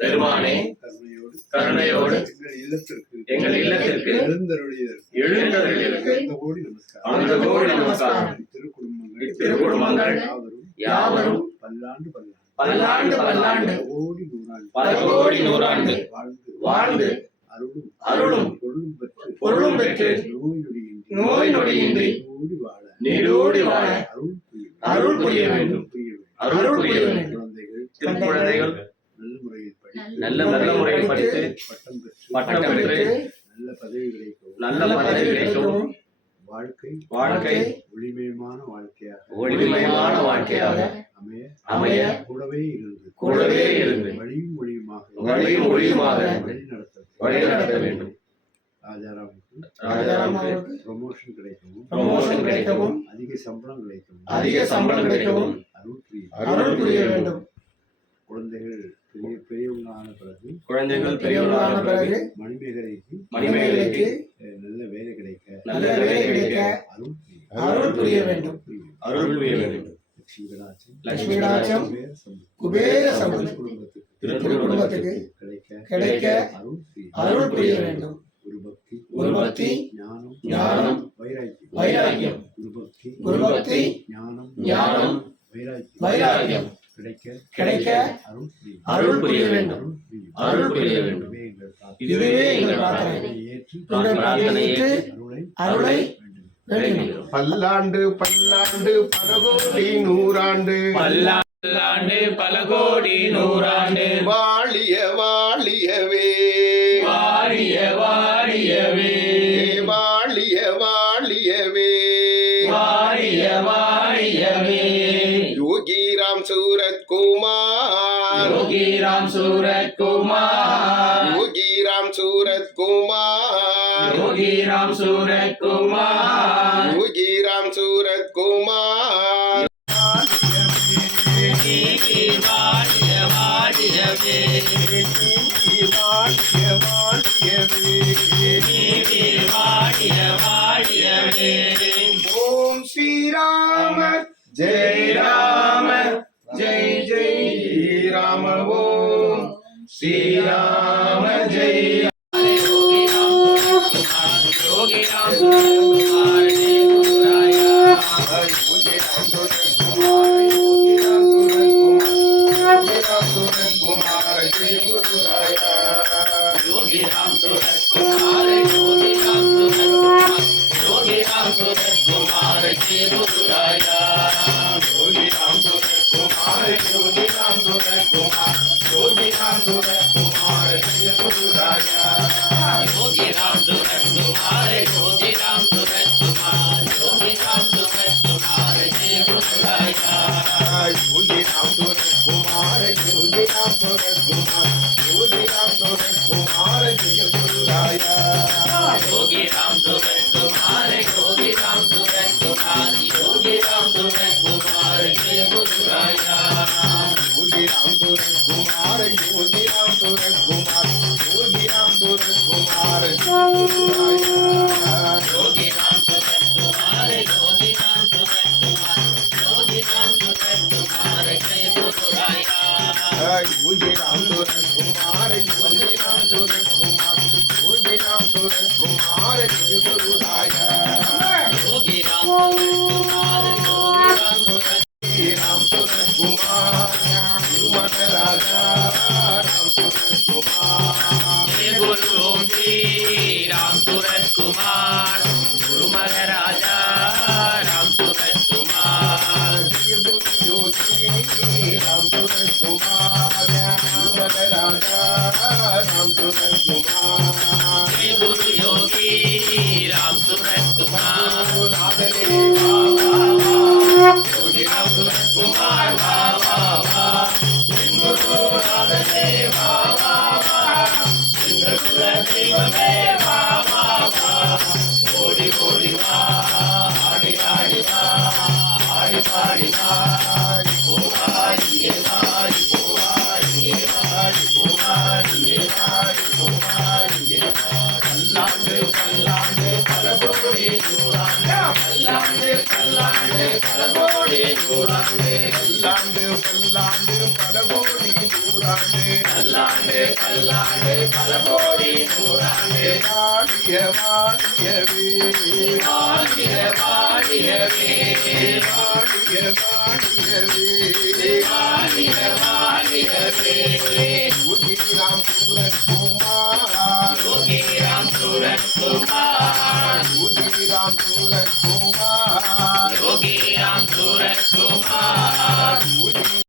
பெருமானே கருணையோடு எங்கள் இல்லத்திற்கு எழுந்தருளியதற்கு அந்த கோடி நமஸ்காரம். திருக்குடும்பங்கள் யாவரும் பல்லாண்டு பல கோடி நூறாண்டு வாழ்ந்து அருளும் பொருளும் பெற்று நோய் நொடியின்றி நீடோடி வாழ அருள் புரிய வேண்டும். குழந்தைகள் நல்ல முறையில் படித்து பட்டம் பெற்று நல்ல பதவி கிடைக்கவும் வாழ்க்கை ஒளிமயமான வாழ்க்கையாக அமைய கூடவே இருந்து வழியும் ஒளியுமாக வழிநடத்த வேண்டும். ராஜாராமுக்கு ப்ரமோஷன் கிடைக்கவும் அதிக சம்பளம் கிடைக்கவும் அருள் புரிய வேண்டும். குழந்தைகள் பெரியவங்களான பிறகு மணிமேகலைக்கு நல்ல வேலை கிடைக்க அருள் புரிய வேண்டும். லட்சுமி கடாட்சம் குபேர சம்பத் குடும்பத்துக்கு கிடைக்க அருள் புரிய வேண்டும். குரு பக்தி ஞானம் வைராக்கியம் குரு ஞானம் வைராக்கியம் கிடைக்க அருள் புரிய வேண்டும். இதுவே எங்கள் பிரார்த்தனை ஏற்று அருளை பல்லாண்டு பல கோடி நூறாண்டு பல கோடி நூறாண்டு வாழியவே யோகிராம் சூரத் குமார் ஓம் ஸ்ரீராம ஜெய் ராம ஜெய் ராம ஓம் ஸ்ரீராம ஜெய் பல்லாண்டு பல கோடி நூறாண்டு பல்லாண்டு பல்லாண்டு பல கோடி நூறாண்டு வாழிய வாழியவே வாழிய வாழியவே வாழிய வாழியவே வாழிய வாழியவே யோகிராம் சூரத்குமார் யோகிராம் சூரத்குமார் யோகிராம் சூரத்குமார் யோகிராம் சூரத்குமார்